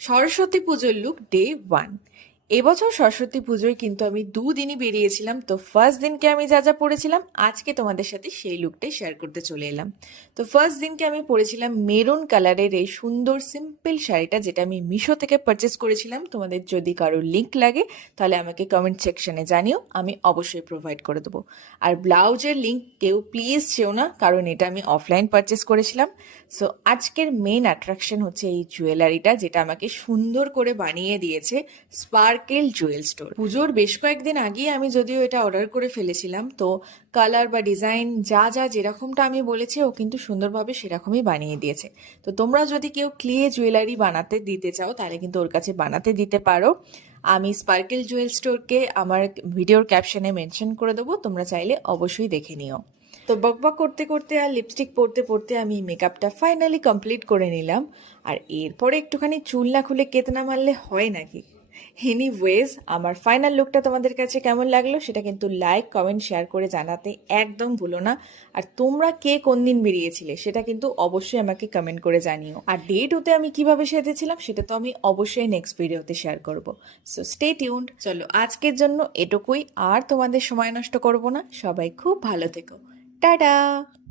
সরস্বতী পুজোর look day 1। এবছর সরস্বতী পুজোয় কিন্তু আমি দুদিনই বেরিয়েছিলাম। তো ফার্স্ট দিনকে আমি যা যা পরেছিলাম আজকে তোমাদের সাথে সেই লুকটাই শেয়ার করতে চলে এলাম। তো ফার্স্ট দিনকে আমি পরেছিলাম মেরুন কালারের এই সুন্দর সিম্পল শাড়িটা, যেটা আমি মিশো থেকে পারচেস করেছিলাম। তোমাদের যদি কারোর লিঙ্ক লাগে তাহলে আমাকে কমেন্ট সেকশনে জানিও, আমি অবশ্যই প্রোভাইড করে দেবো। আর ব্লাউজের লিঙ্ক কেউ প্লিজ চেও না, কারণ এটা আমি অফলাইন পারচেস করেছিলাম। সো আজকের মেন অ্যাট্রাকশন হচ্ছে এই জুয়েলারিটা, যেটা আমাকে সুন্দর করে বানিয়ে দিয়েছে স্পার্কেল জুয়েল স্টোর। পুজোর বেশ কয়েকদিন আগেই আমি যদিও এটা অর্ডার করে ফেলেছিলাম, তো কালার বা ডিজাইন যা যা যেরকমটা আমি বলেছি ও কিন্তু সুন্দরভাবে সেরকমই বানিয়ে দিয়েছে। তো তোমরা যদি কেউ ক্লে জুয়েলারি বানাতে দিতে চাও তাহলে কিন্তু ওর কাছে বানাতে দিতে পারো। আমি স্পার্কেল জুয়েল স্টোরকে আমার ভিডিওর ক্যাপশনে মেনশন করে দেবো, তোমরা চাইলে অবশ্যই দেখে নিও। তো বকবক করতে করতে আর লিপস্টিক পরতে পরতে আমি মেকআপটা ফাইনালি কমপ্লিট করে নিলাম। আর এরপরে একটুখানি চুল না খুলে কেটে না মারলে হয় নাকি? এনিওয়েজ, আমার ফাইনাল লুকটা তোমাদের কাছে কেমন লাগলো সেটা কিন্তু লাইক কমেন্ট শেয়ার করে জানাতে একদম ভুলো না। আর তোমরা কে কোন দিন বেরিয়েছিলে সেটা কিন্তু অবশ্যই আমাকে কমেন্ট করে জানিও। আর ডে 2তে আমি কিভাবে সেজেছিলাম সেটা তো আমি অবশ্যই নেক্সট ভিডিওতে শেয়ার করব। So stay tuned. চলো আজকের জন্য এটুকুই, আর তোমাদের সময় নষ্ট করব না। সবাই খুব ভালো থেকো। টাটা।